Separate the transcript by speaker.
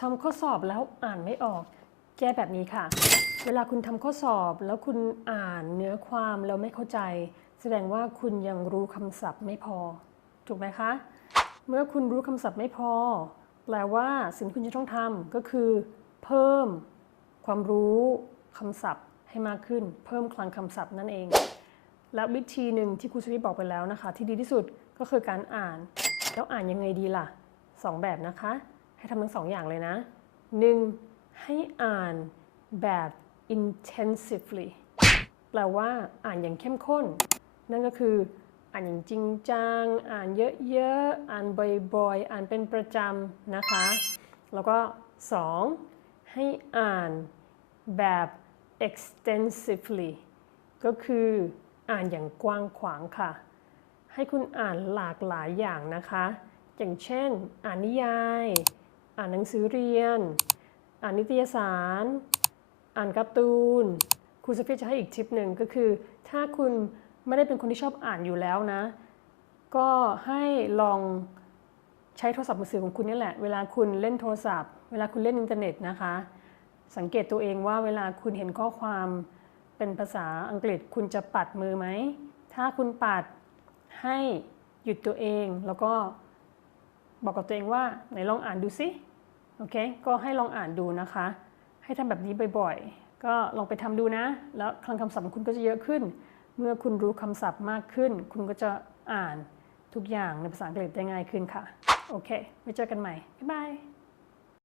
Speaker 1: ทำข้อสอบแล้วอ่านไม่ออก แก้แบบนี้ค่ะ เวลาคุณทำข้อสอบแล้วคุณอ่านเนื้อความแล้วไม่เข้าใจ แสดงว่าคุณยังรู้คำศัพท์ไม่พอ ถูกไหมคะ เมื่อคุณรู้คำศัพท์ไม่พอ แปลว่าสิ่งที่คุณจะต้องทำก็คือ เพิ่มความรู้คำศัพท์ให้มากขึ้น เพิ่มคลังคำศัพท์นั่นเอง และวิธีหนึ่งที่ครูสวิทบอกไปแล้วนะคะ ที่ดีที่สุดก็คือการอ่าน แล้วอ่านยังไงดีล่ะสองแบบนะคะ ให้ทำทั้งสองอย่างเลยนะหนึ่งให้อ่านแบบ intensively แปลว่าอ่านอย่างเข้มข้น นั่นก็คือ อ่านอย่างจริงจัง อ่านเยอะๆ อ่านบ่อยๆ อ่านเป็นประจำนะคะ แล้วก็ 2. ให้อ่านแบบ extensively ก็คืออ่านอย่างกว้างขวางค่ะ ให้คุณอ่านหลากหลายอย่างนะคะ อย่างเช่น อ่านนิยาย อ่านหนังสือเรียน อ่านนิตยสาร อ่านการ์ตูน ครูสฟีจะให้อีกทิปหนึ่งก็คือ ถ้าคุณไม่ได้เป็นคนที่ชอบอ่านอยู่แล้วนะ ก็ให้ลองใช้โทรศัพท์มือถือของคุณนี่แหละ เวลาคุณเล่นโทรศัพท์ เวลาคุณเล่นอินเทอร์เน็ตนะคะ สังเกตตัวเองว่าเวลาคุณเห็นข้อความเป็นภาษาอังกฤษคุณจะปัดมือไหม ถ้าคุณปัดให้หยุดตัวเองแล้วก็ บอกกับตัวเองว่าไหนลองอ่านดูสิโอเค ก็ให้ลองอ่านดูนะคะ ให้ทำแบบนี้บ่อยๆ ก็ลองไปทำดูนะ แล้วคลังคำศัพท์ของคุณก็จะเยอะขึ้น เมื่อคุณรู้คำศัพท์มากขึ้น คุณก็จะอ่านทุกอย่างในภาษาอังกฤษได้ง่ายขึ้นค่ะ โอเคไว้เจอกันใหม่ บ๊ายบาย